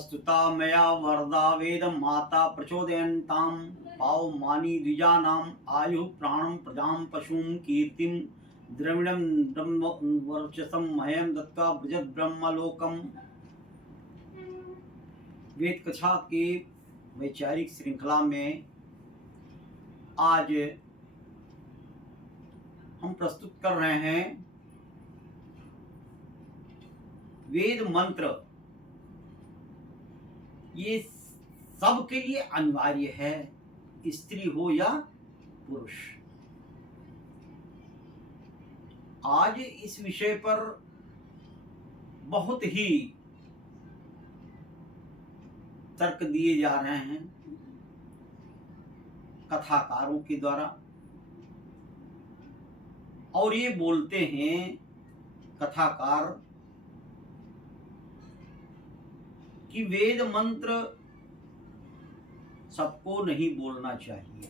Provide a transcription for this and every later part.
वस्तुता मया वरदा वेद माता प्रचोदयन्तां पावमानी द्विजानाम् आयुः प्राणं प्रजां पशुं कीर्तिं द्रविणं ब्रह्म वर्चसं मह्यं दत्त्वा व्रजत ब्रह्मलोकम्। वेद कथा की वैचारिक श्रृंखला में आज हम प्रस्तुत कर रहे हैं वेद मंत्र। ये सबके लिए अनिवार्य है, स्त्री हो या पुरुष। आज इस विषय पर बहुत ही तर्क दिए जा रहे हैं कथाकारों के द्वारा, और ये बोलते हैं कथाकार कि वेद मंत्र सबको नहीं बोलना चाहिए।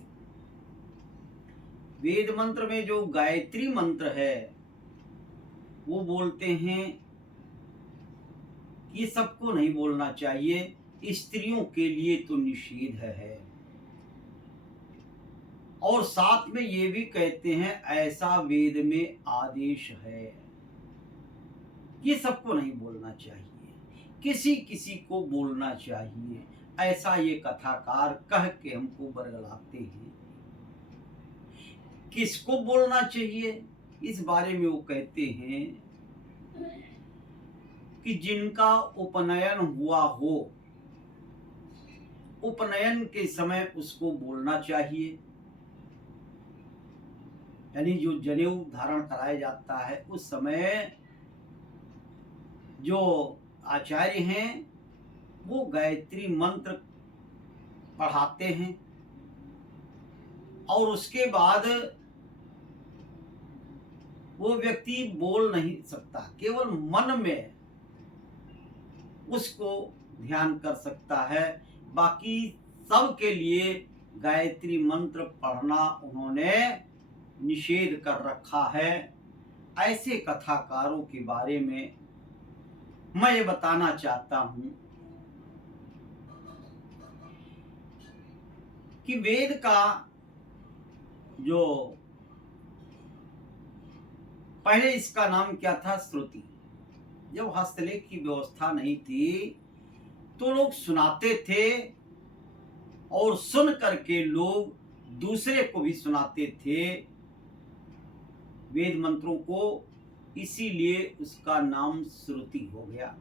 वेद मंत्र में जो गायत्री मंत्र है वो बोलते हैं कि सबको नहीं बोलना चाहिए, स्त्रियों के लिए तो निषेध है। और साथ में ये भी कहते हैं ऐसा वेद में आदेश है कि सबको नहीं बोलना चाहिए, किसी किसी को बोलना चाहिए। ऐसा ये कथाकार कह के हमको बरगलाते हैं। किसको बोलना चाहिए इस बारे में वो कहते हैं कि जिनका उपनयन हुआ हो, उपनयन के समय उसको बोलना चाहिए। यानी जो जनेऊ धारण कराया जाता है उस समय जो आचार्य हैं वो गायत्री मंत्र पढ़ाते हैं, और उसके बाद वो व्यक्ति बोल नहीं सकता, केवल मन में उसको ध्यान कर सकता है। बाकी सब के लिए गायत्री मंत्र पढ़ना उन्होंने निषेध कर रखा है। ऐसे कथाकारों के बारे में मैं ये बताना चाहता हूं कि वेद का जो पहले इसका नाम क्या था, श्रुति। जब हस्तलेख की व्यवस्था नहीं थी तो लोग सुनाते थे, और सुन करके लोग दूसरे को भी सुनाते थे वेद मंत्रों को, इसीलिए उसका नाम श्रुति हो गया।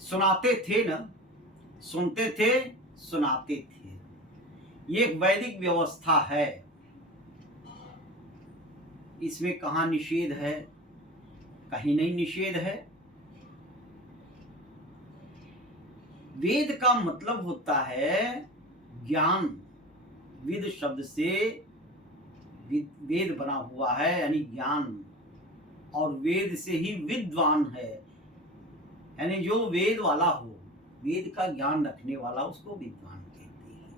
सुनाते थे ना, सुनते थे, सुनाते थे। ये एक वैदिक व्यवस्था है, इसमें कहाँ निषेध है? कहीं नहीं निषेध है। वेद का मतलब होता है ज्ञान। विद शब्द से वेद बना हुआ है, यानी ज्ञान, और वेद से ही विद्वान है। यानी जो वेद वाला हो, वेद का ज्ञान रखने वाला, उसको विद्वान कहते हैं।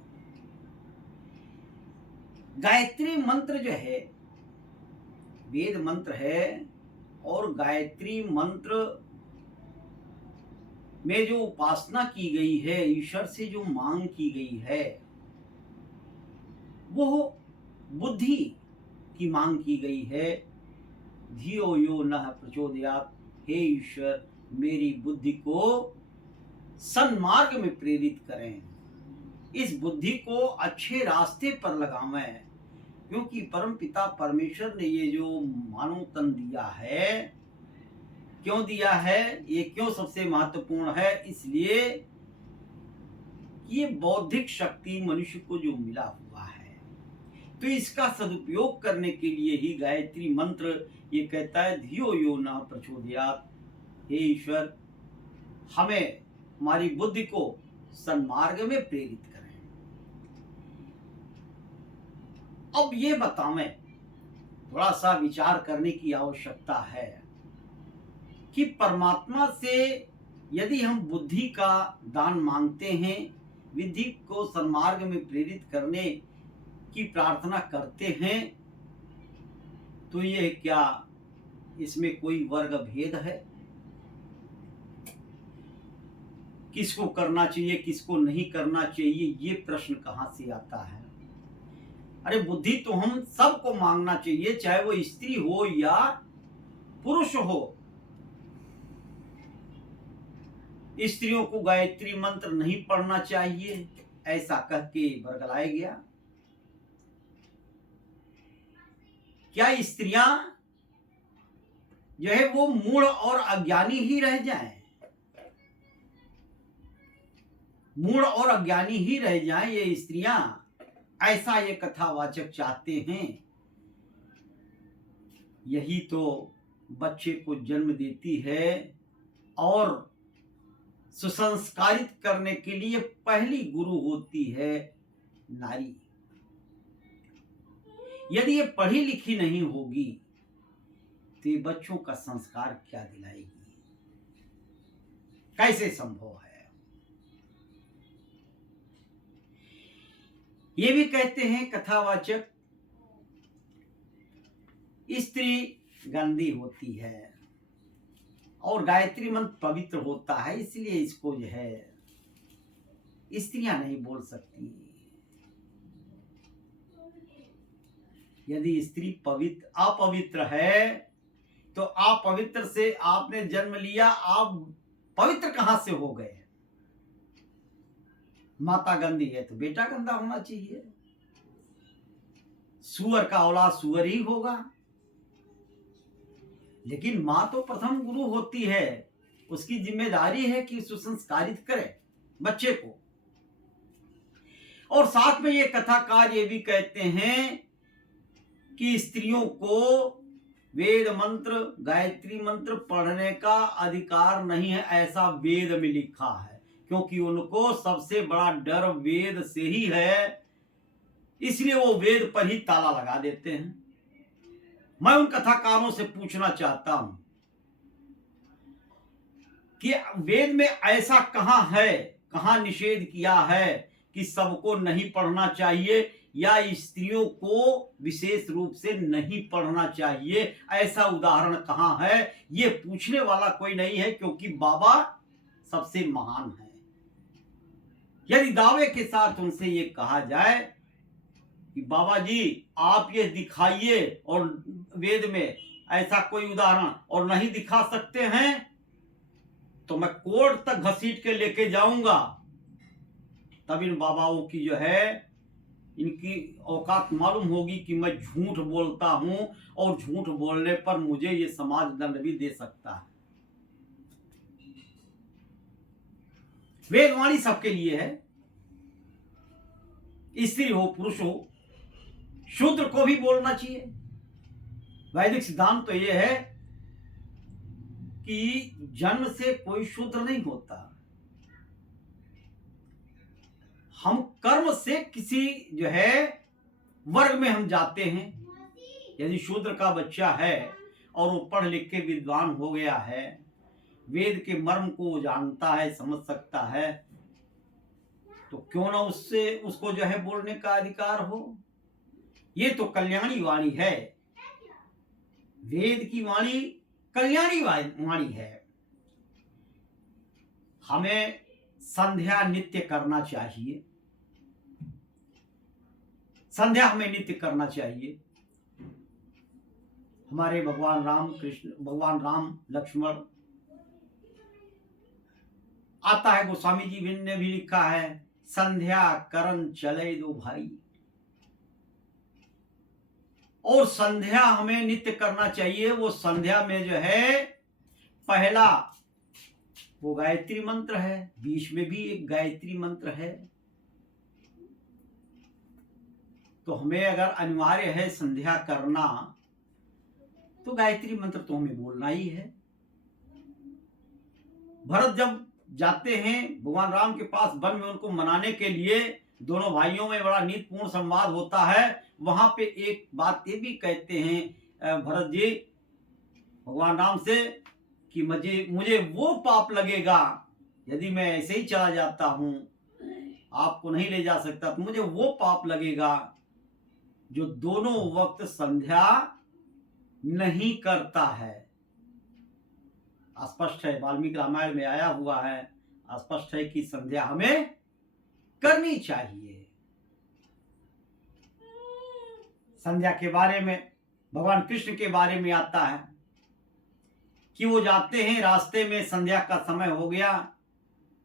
गायत्री मंत्र जो है वेद मंत्र है, और गायत्री मंत्र में जो उपासना की गई है, ईश्वर से जो मांग की गई है, वो बुद्धि की मांग की गई है। धियो यो नः प्रचोदयात्, हे ईश्वर मेरी बुद्धि को सन्मार्ग में प्रेरित करें, इस बुद्धि को अच्छे रास्ते पर लगावें। क्योंकि परम पिता परमेश्वर ने ये जो मानव तन दिया है, क्यों दिया है, ये क्यों सबसे महत्वपूर्ण है? इसलिए ये बौद्धिक शक्ति मनुष्य को जो मिला हुआ है, तो इसका सदुपयोग करने के लिए ही गायत्री मंत्र ये कहता है धियो यो न प्रचोदयात्, हे ईश्वर हमें, हमारी बुद्धि को सन्मार्ग में प्रेरित करें। अब ये बतावें, थोड़ा सा विचार करने की आवश्यकता है कि परमात्मा से यदि हम बुद्धि का दान मांगते हैं, विधि को सन्मार्ग में प्रेरित करने की प्रार्थना करते हैं, तो ये क्या इसमें कोई वर्ग भेद है? किसको करना चाहिए किसको नहीं करना चाहिए, ये प्रश्न कहाँ से आता है? अरे बुद्धि तो हम सबको मांगना चाहिए, चाहे वो स्त्री हो या पुरुष हो। स्त्रियों को गायत्री मंत्र नहीं पढ़ना चाहिए, ऐसा कह के बरगलाया गया। क्या स्त्रियां जो है वो मूढ़ और अज्ञानी ही रह जाएं? मूढ़ और अज्ञानी ही रह जाएं ये स्त्रियां, ऐसा ये कथावाचक चाहते हैं। यही तो बच्चे को जन्म देती है और सुसंस्कारित करने के लिए पहली गुरु होती है नारी। यदि ये पढ़ी लिखी नहीं होगी तो ये बच्चों का संस्कार क्या दिलाएगी? कैसे संभव है? ये भी कहते हैं कथावाचक, स्त्री गंदी होती है और गायत्री मंत्र पवित्र होता है, इसलिए इसको जो है स्त्रियां नहीं बोल सकती। यदि स्त्री अपवित्र है तो अपवित्र से आपने जन्म लिया, आप पवित्र कहां से हो गए? माता गंदी है तो बेटा गंदा होना चाहिए। सुअर का औलाद सुअर ही होगा। लेकिन मां तो प्रथम गुरु होती है, उसकी जिम्मेदारी है कि सुसंस्कारित करे बच्चे को। और साथ में ये कथाकार ये भी कहते हैं कि स्त्रियों को वेद मंत्र गायत्री मंत्र पढ़ने का अधिकार नहीं है, ऐसा वेद में लिखा है, क्योंकि उनको सबसे बड़ा डर वेद से ही है, इसलिए वो वेद पर ही ताला लगा देते हैं। मैं उन कथाकारों से पूछना चाहता हूं कि वेद में ऐसा कहां है, कहां निषेध किया है कि सबको नहीं पढ़ना चाहिए या स्त्रियों को विशेष रूप से नहीं पढ़ना चाहिए? ऐसा उदाहरण कहां है? ये पूछने वाला कोई नहीं है, क्योंकि बाबा सबसे महान है। यदि दावे के साथ उनसे ये कहा जाए कि बाबा जी आप ये दिखाइए और वेद में ऐसा कोई उदाहरण और नहीं दिखा सकते हैं, तो मैं कोर्ट तक घसीट के लेके जाऊंगा। तब इन बाबाओं की जो है इनकी औकात मालूम होगी कि मैं झूठ बोलता हूं और झूठ बोलने पर मुझे ये समाज दंड भी दे सकता है। वेदवाणी सबके लिए है, स्त्री हो पुरुष हो, शूद्र को भी बोलना चाहिए। वैदिक सिद्धांत तो यह है कि जन्म से कोई शूद्र नहीं होता, हम कर्म से किसी जो है वर्ग में हम जाते हैं। यदि शूद्र का बच्चा है और वो पढ़ लिख के विद्वान हो गया है, वेद के मर्म को जानता है, समझ सकता है, तो क्यों ना उसको जो है बोलने का अधिकार हो। ये तो कल्याणी वाणी है, वेद की वाणी कल्याणी वाणी है। हमें संध्या नित्य करना चाहिए, संध्या हमें नित्य करना चाहिए। हमारे भगवान राम लक्ष्मण आता है, गोस्वामी जी ने भी लिखा है, संध्या करन चले दो भाई। और संध्या हमें नित्य करना चाहिए। वो संध्या में जो है पहला वो गायत्री मंत्र है, बीच में भी एक गायत्री मंत्र है। तो हमें अगर अनिवार्य है संध्या करना तो गायत्री मंत्र तो हमें बोलना ही है। भरत जब जाते हैं भगवान राम के पास वन में उनको मनाने के लिए, दोनों भाइयों में बड़ा नीतपूर्ण संवाद होता है। वहां पे एक बात ये भी कहते हैं भरत जी भगवान राम से कि मुझे वो पाप लगेगा यदि मैं ऐसे ही चला जाता हूं, आपको नहीं ले जा सकता, तो मुझे वो पाप लगेगा जो दोनों वक्त संध्या नहीं करता है। स्पष्ट है, वाल्मीकि रामायण में आया हुआ है, स्पष्ट है कि संध्या हमें करनी चाहिए। संध्या के बारे में भगवान कृष्ण के बारे में आता है कि वो जाते हैं रास्ते में, संध्या का समय हो गया,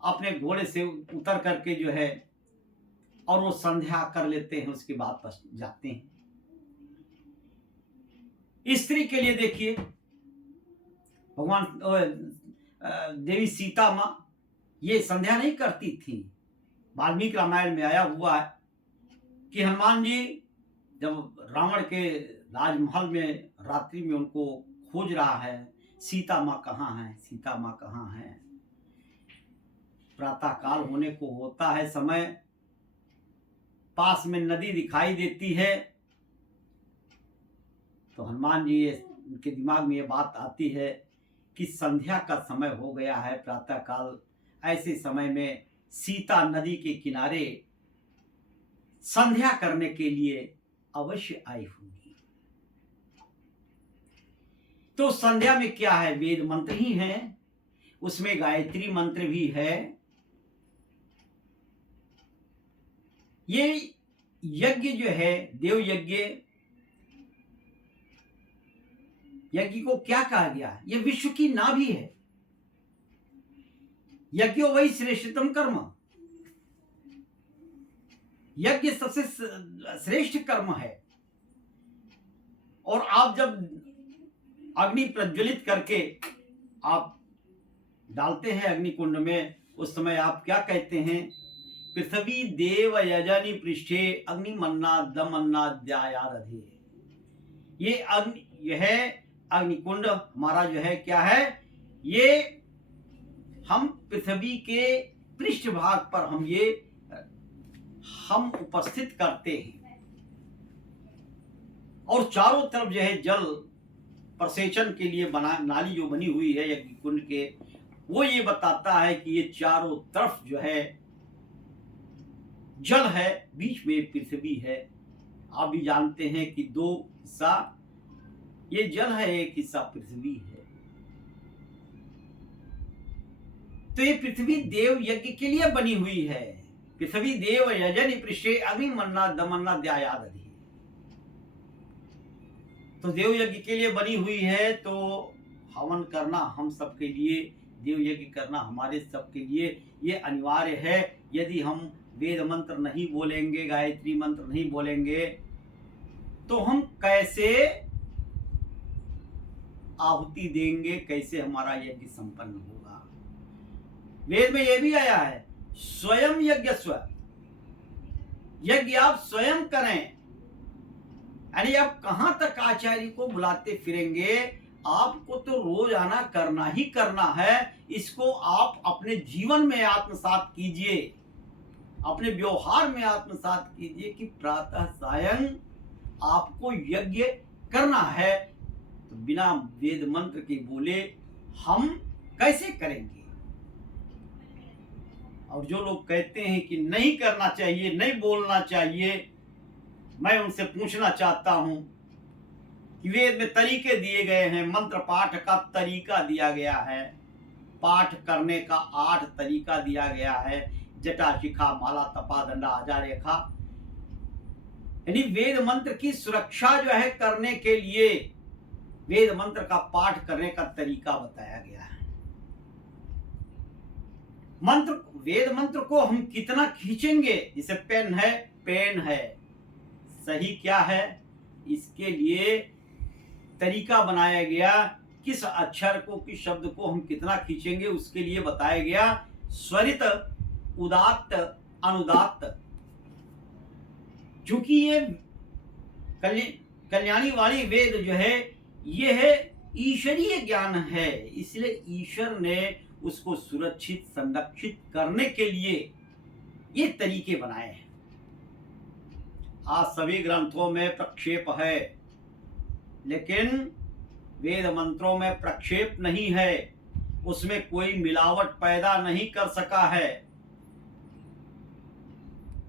अपने घोड़े से उतर करके जो है और वो संध्या कर लेते हैं, उसके बाद बस जाते हैं। स्त्री के लिए देखिए, भगवान देवी सीता माँ ये संध्या नहीं करती थी। वाल्मीकि रामायण में आया हुआ है कि हनुमान जी जब रावण के राजमहल में रात्रि में उनको खोज रहा है, सीता माँ कहाँ है, सीता माँ कहाँ है। प्रातः काल होने को होता है समय, पास में नदी दिखाई देती है, तो हनुमान जी उनके दिमाग में ये बात आती है कि संध्या का समय हो गया है, प्रातः काल। ऐसे समय में सीता नदी के किनारे संध्या करने के लिए अवश्य आई होंगी। तो संध्या में क्या है, वेद मंत्र ही है, उसमें गायत्री मंत्र भी है। ये यज्ञ जो है, देव यज्ञ, यज्ञ को क्या कहा गया, ये विश्व की नाभि है। यज्ञ वही श्रेष्ठतम कर्म, यज्ञ सबसे श्रेष्ठ कर्म है। और आप जब अग्नि प्रज्वलित करके आप डालते हैं अग्नि कुंड में, उस समय आप क्या कहते हैं, पृथ्वी देव यजनी पृष्ठे अग्नि मन्ना दमन्ना द्यायारधे। ये अग्नि, यह अग्नि कुंड हमारा जो है क्या है, ये हम पृथ्वी के पृष्ठ भाग पर हम उपस्थित करते हैं। और चारों तरफ जो है जल प्रसेचन के लिए बना नाली जो बनी हुई है यज्ञ कुंड के, वो ये बताता है कि ये चारों तरफ जो है जल है, बीच में पृथ्वी है। आप भी जानते हैं कि दो हिस्सा ये जल है, एक हिस्सा पृथ्वी है। तो ये पृथ्वी देव यज्ञ के लिए बनी हुई है। पृथ्वी देव यजनि पृष्ठे अग्नि मन्ना दमन्ना द्यायादधि। तो देव यज्ञ के लिए बनी हुई है, तो हवन करना हम सबके लिए, देव यज्ञ करना हमारे सबके लिए ये अनिवार्य है। यदि हम वेद मंत्र नहीं बोलेंगे, गायत्री मंत्र नहीं बोलेंगे, तो हम कैसे आहुति देंगे, कैसे हमारा यज्ञ संपन्न होगा। वेद में यह भी आया है, स्वयं यज्ञ स्व, यज्ञ आप स्वयं करें। यानी आप कहां तक आचार्य को बुलाते फिरेंगे, आपको तो रोजाना करना ही करना है। इसको आप अपने जीवन में आत्मसात कीजिए, अपने व्यवहार में आत्मसात कीजिए कि प्रातः सायं आपको यज्ञ करना है। तो बिना वेद मंत्र के बोले हम कैसे करेंगे। और जो लोग कहते हैं कि नहीं करना चाहिए, नहीं बोलना चाहिए, मैं उनसे पूछना चाहता हूं कि वेद में तरीके दिए गए हैं, मंत्र पाठ का तरीका दिया गया है, पाठ करने का 8 तरीका दिया गया है, जटा शिखा माला तपा दंडा आजा रेखा। यानी वेद मंत्र की सुरक्षा जो है करने के लिए वेद मंत्र का पाठ करने का तरीका बताया गया है। मंत्र, वेद मंत्र को हम कितना खींचेंगे, जैसे पेन है, पेन है, सही क्या है, इसके लिए तरीका बनाया गया। किस अक्षर को, किस शब्द को हम कितना खींचेंगे, उसके लिए बताया गया। स्वरित, उदात्त, अनुदात्त। चूंकि ये कल्याणी वाणी वेद जो है ये है ईश्वरीय ज्ञान है, इसलिए ईश्वर ने उसको सुरक्षित संरक्षित करने के लिए ये तरीके बनाए हैं। आज सभी ग्रंथों में प्रक्षेप है, लेकिन वेद मंत्रों में प्रक्षेप नहीं है, उसमें कोई मिलावट पैदा नहीं कर सका है।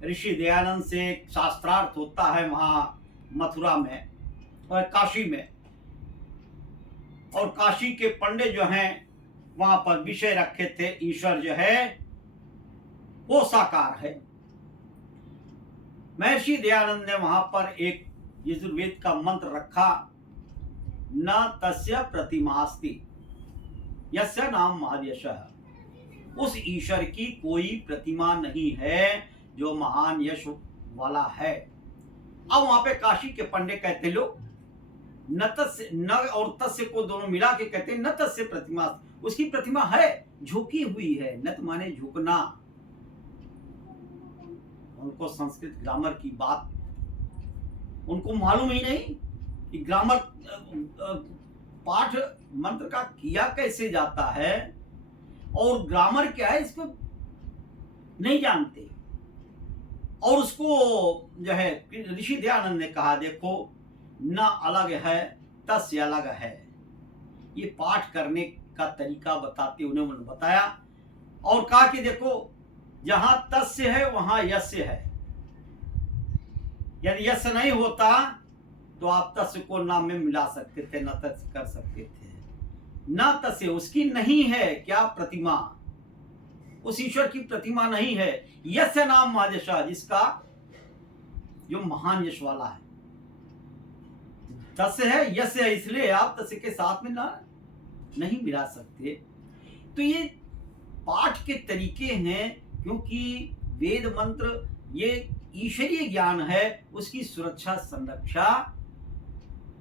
ऋषि दयानंद से शास्त्रार्थ होता है वहां मथुरा में और काशी में, और काशी के पंडित जो हैं वहां पर विषय रखे थे ईश्वर जो है वो साकार है। महर्षि दयानंद ने वहां पर एक यजुर्वेद का मंत्र रखा, न तस्य प्रतिमास्ति यस्य नाम महायशः। उस ईश्वर की कोई प्रतिमा नहीं है जो महान यश वाला है। अब वहां पे काशी के पंडे कहते लोग न तस्य, न और तस्य को दोनों मिला के कहते न तस्य प्रतिमा, उसकी प्रतिमा है, झुकी हुई है। नत माने झुकना। उनको संस्कृत ग्रामर की बात उनको मालूम ही नहीं कि ग्रामर पाठ मंत्र का किया कैसे जाता है और ग्रामर क्या है इसको नहीं जानते। और उसको जो है ऋषि दयानंद ने कहा, देखो न अलग है तस्य अलग है। ये पाठ करने का तरीका बताते उन्होंने बताया और कहा कि देखो जहां तस्य है वहां यस्य है। यदि यस्य नहीं होता तो आप तस्य को नाम में मिला सकते थे, न तस्य कर सकते थे। न तस्य उसकी नहीं है क्या प्रतिमा, उस ईश्वर की प्रतिमा नहीं है। यस्य नाम महायशः, जिसका जो महान यश वाला है। तस्य है यस्य है, इसलिए आप तस्य के साथ में ना नहीं मिला सकते। तो ये पाठ के तरीके हैं, क्योंकि वेद मंत्र ये ईश्वरीय ज्ञान है, उसकी सुरक्षा संरक्षा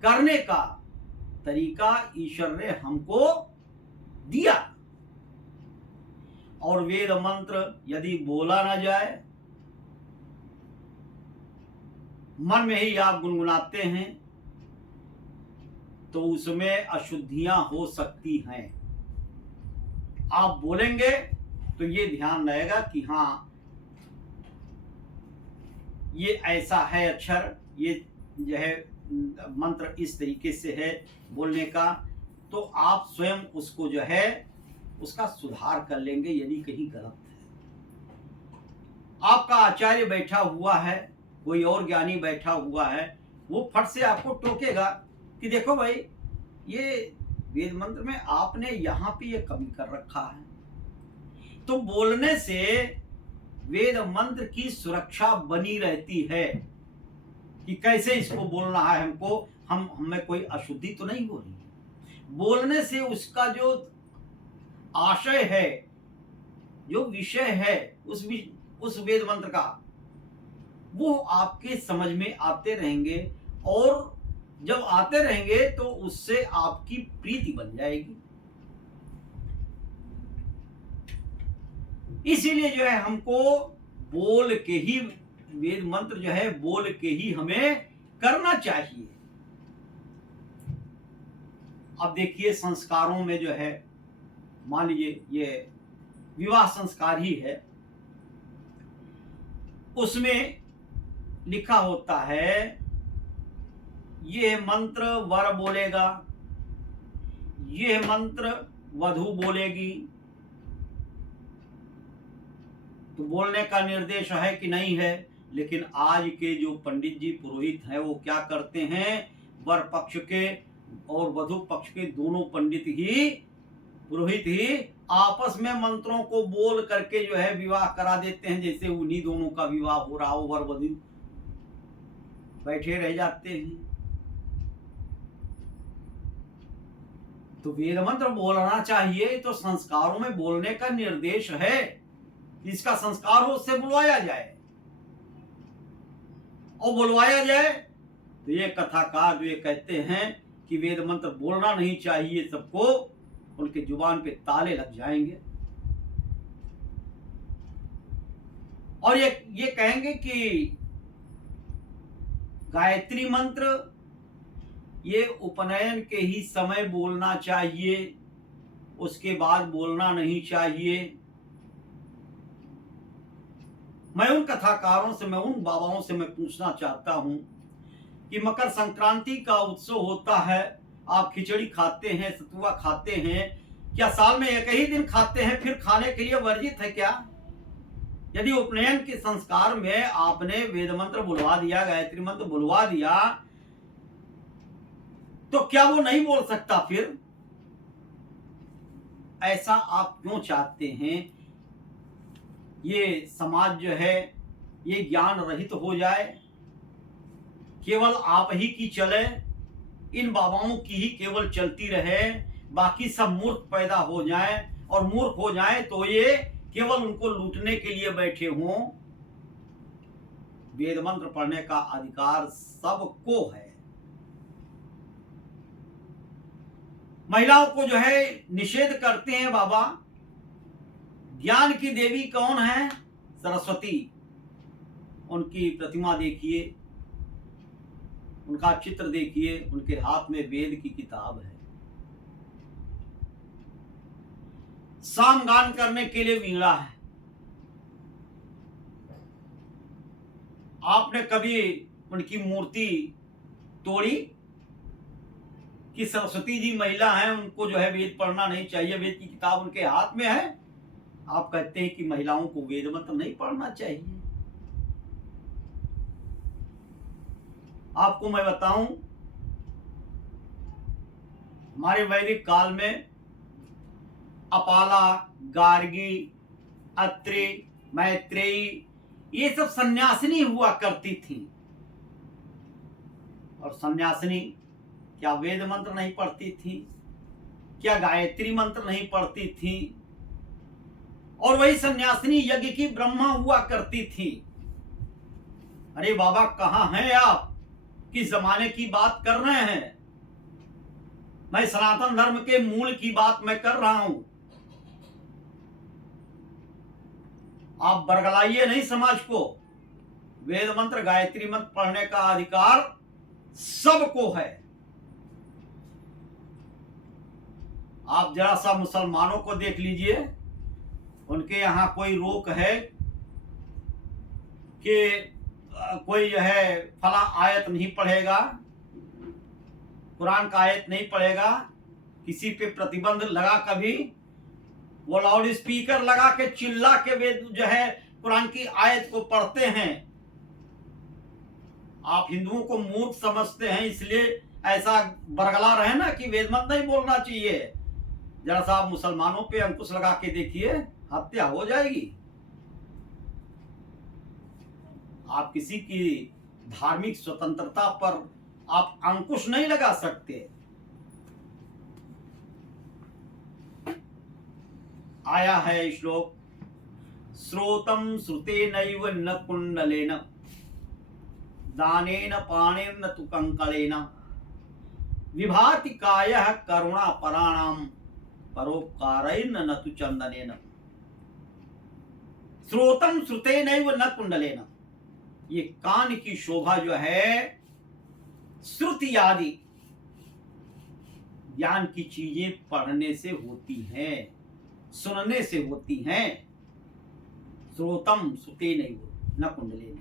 करने का तरीका ईश्वर ने हमको दिया। और वेद मंत्र यदि बोला ना जाए, मन में ही आप गुनगुनाते हैं, तो उसमें अशुद्धियां हो सकती हैं। आप बोलेंगे तो ये ध्यान रहेगा कि हाँ ये ऐसा है अक्षर, ये जो है मंत्र इस तरीके से है बोलने का, तो आप स्वयं उसको जो है उसका सुधार कर लेंगे यदि कहीं गलत है। आपका आचार्य बैठा हुआ है, कोई और ज्ञानी बैठा हुआ है, वो फट से आपको टोकेगा कि देखो भाई ये वेद मंत्र में आपने यहाँ पे ये कमी कर रखा है। तो बोलने से वेद मंत्र की सुरक्षा बनी रहती है कि कैसे इसको बोलना है हमको, हमें कोई अशुद्धि तो नहीं हो रही है। बोलने से उसका जो आशय है, जो विषय है उस वेद मंत्र का, वो आपके समझ में आते रहेंगे। और जब आते रहेंगे तो उससे आपकी प्रीति बन जाएगी। इसीलिए जो है हमको बोल के ही वेद मंत्र जो है बोल के ही हमें करना चाहिए। अब देखिए संस्कारों में जो है, मान लीजिए ये विवाह संस्कार ही है, उसमें लिखा होता है ये मंत्र वर बोलेगा, ये मंत्र वधू बोलेगी। तो बोलने का निर्देश है कि नहीं है, लेकिन आज के जो पंडित जी पुरोहित हैं वो क्या करते हैं, वर पक्ष के और वधू पक्ष के दोनों पंडित ही पुरोहित ही आपस में मंत्रों को बोल करके जो है विवाह करा देते हैं, जैसे उन्हीं दोनों का विवाह हो रहा हो, वर वधू बैठे रह जाते हैं। तो वेद मंत्र बोलना चाहिए, तो संस्कारों में बोलने का निर्देश है, इसका संस्कार हो उससे बुलवाया जाए। और बुलवाया जाए तो ये कथाकार जो ये कहते हैं कि वेद मंत्र बोलना नहीं चाहिए सबको, उनके जुबान पे ताले लग जाएंगे और ये कहेंगे कि गायत्री मंत्र ये उपनयन के ही समय बोलना चाहिए, उसके बाद बोलना नहीं चाहिए। मैं उन कथाकारों से, मैं उन बाबाओं से मैं पूछना चाहता हूं कि मकर संक्रांति का उत्सव होता है, आप खिचड़ी खाते हैं, सतुआ खाते हैं, क्या साल में एक ही दिन खाते हैं, फिर खाने के लिए वर्जित है क्या? यदि उपनयन के संस्कार में आपने वेद मंत्र बुलवा दिया, गायत्री मंत्र बुलवा दिया, तो क्या वो नहीं बोल सकता? फिर ऐसा आप क्यों चाहते हैं? ये समाज जो है ये ज्ञान रहित हो जाए, केवल आप ही की चले, इन बाबाओं की ही केवल चलती रहे, बाकी सब मूर्ख पैदा हो जाए, और मूर्ख हो जाए तो ये केवल उनको लूटने के लिए बैठे हों। वेद मंत्र पढ़ने का अधिकार सबको है। महिलाओं को जो है निषेध करते हैं बाबा। ज्ञान की देवी कौन है? सरस्वती। उनकी प्रतिमा देखिए, उनका चित्र देखिए, उनके हाथ में वेद की किताब है। सामगान करने के लिए वीणा है। आपने कभी उनकी मूर्ति तोड़ी? कि सरस्वती जी महिला हैं, उनको जो है वेद पढ़ना नहीं चाहिए, वेद की किताब उनके हाथ में है। आप कहते हैं कि महिलाओं को वेद मंत्र नहीं पढ़ना चाहिए। आपको मैं बताऊं, हमारे वैदिक काल में अपाला, गार्गी, अत्रि, मैत्रेयी ये सब सन्यासिनी हुआ करती थी। और सन्यासिनी क्या वेद मंत्र नहीं पढ़ती थी? क्या गायत्री मंत्र नहीं पढ़ती थी? और वही सन्यासिनी यज्ञ की ब्रह्मा हुआ करती थी। अरे बाबा, कहां हैं आप? किस जमाने की बात कर रहे हैं? मैं सनातन धर्म के मूल की बात मैं कर रहा हूं। आप बरगलाइए नहीं समाज को। वेद मंत्र, गायत्री मंत्र पढ़ने का अधिकार सबको है। आप जरा सा मुसलमानों को देख लीजिए, उनके यहाँ कोई रोक है कि कोई जो है फला आयत नहीं पढ़ेगा, कुरान का आयत नहीं पढ़ेगा, किसी पे प्रतिबंध लगा कभी? वो लाउड स्पीकर लगा के चिल्ला के वेद जो है कुरान की आयत को पढ़ते हैं। आप हिंदुओं को मूर्ख समझते हैं, इसलिए ऐसा बरगला रहे ना कि वेद मंत्र नहीं बोलना चाहिए। जरा सा आप मुसलमानों पे अंकुश लगा के देखिए, हत्या हो जाएगी। आप किसी की धार्मिक स्वतंत्रता पर आप अंकुश नहीं लगा सकते। आया है श्लोक, श्रोतम श्रुतेनैव न कुंडलेन दानेन पाणेन तु कंकलेन विभाति कायः करुणापराणाम परोपकारेण न तु चंदनेन। श्रोतम श्रुतेनैव न कुंडलेन, ये कान की शोभा जो है श्रुति आदि ज्ञान की चीजें पढ़ने से होती हैं, सुनने से होती हैं। श्रोतम श्रुतेनैव न कुंडलेन,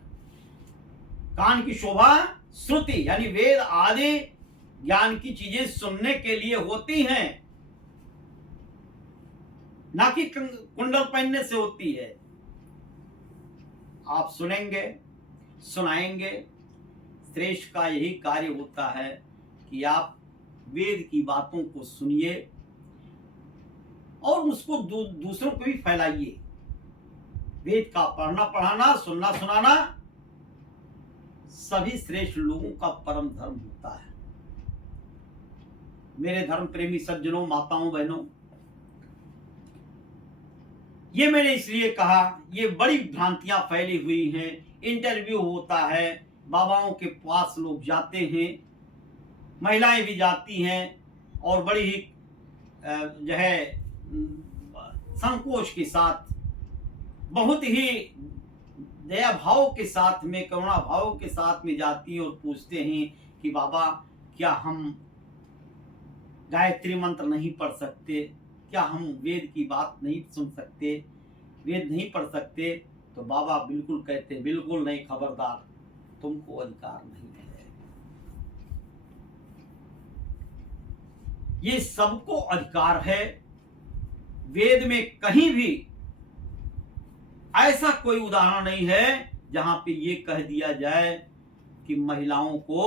कान की शोभा श्रुति यानी वेद आदि ज्ञान की चीजें सुनने के लिए होती हैं, ना कि कुंडल पहनने से होती है। आप सुनेंगे, सुनाएंगे, श्रेष्ठ का यही कार्य होता है कि आप वेद की बातों को सुनिए और उसको दूसरों को भी फैलाइए। वेद का पढ़ना, पढ़ाना, सुनना, सुनाना सभी श्रेष्ठ लोगों का परम धर्म होता है। मेरे धर्म प्रेमी सज्जनों, माताओं, बहनों, ये मैंने इसलिए कहा, ये बड़ी भ्रांतियां फैली हुई हैं। इंटरव्यू होता है, बाबाओं के पास लोग जाते हैं, महिलाएं भी जाती हैं और बड़ी ही जो है संकोच के साथ, बहुत ही दया भाव के साथ में, करुणा भाव के साथ में जाती हैं और पूछते हैं कि बाबा, क्या हम गायत्री मंत्र नहीं पढ़ सकते? क्या हम वेद की बात नहीं सुन सकते? वेद नहीं पढ़ सकते? तो बाबा बिल्कुल कहते, बिल्कुल नहीं, खबरदार, तुमको अधिकार नहीं है। ये सबको अधिकार है। वेद में कहीं भी ऐसा कोई उदाहरण नहीं है जहां पे ये कह दिया जाए कि महिलाओं को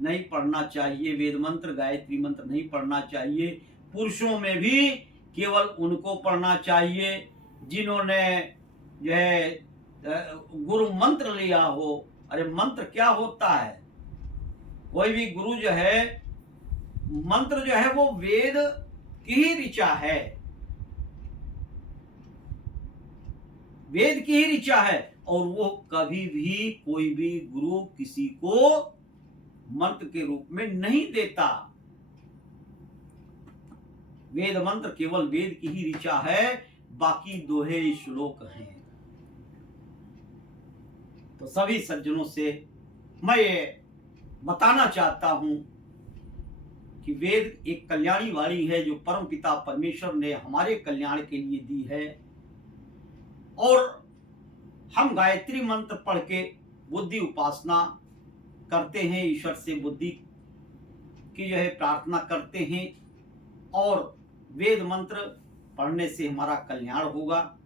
नहीं पढ़ना चाहिए, वेद मंत्र, गायत्री मंत्र नहीं पढ़ना चाहिए। पुरुषों में भी केवल उनको पढ़ना चाहिए जिन्होंने जो है गुरु मंत्र लिया हो। अरे मंत्र क्या होता है? कोई भी गुरु जो है, मंत्र जो है वो वेद की ही ऋचा है, वेद की ही ऋचा है। और वो कभी भी कोई भी गुरु किसी को मंत्र के रूप में नहीं देता। वेद मंत्र केवल वेद की ही ऋचा है, बाकी दोहे श्लोक हैं। तो सभी सज्जनों से मैं ये बताना चाहता हूं कि वेद एक कल्याणी वाणी है जो परम पिता परमेश्वर ने हमारे कल्याण के लिए दी है। और हम गायत्री मंत्र पढ़ के बुद्धि उपासना करते हैं, ईश्वर से बुद्धि की जो है प्रार्थना करते हैं, और वेद मंत्र पढ़ने से हमारा कल्याण होगा।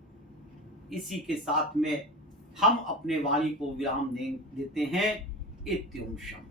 इसी के साथ में हम अपने वाणी को विराम देते हैं। इत्युम शम।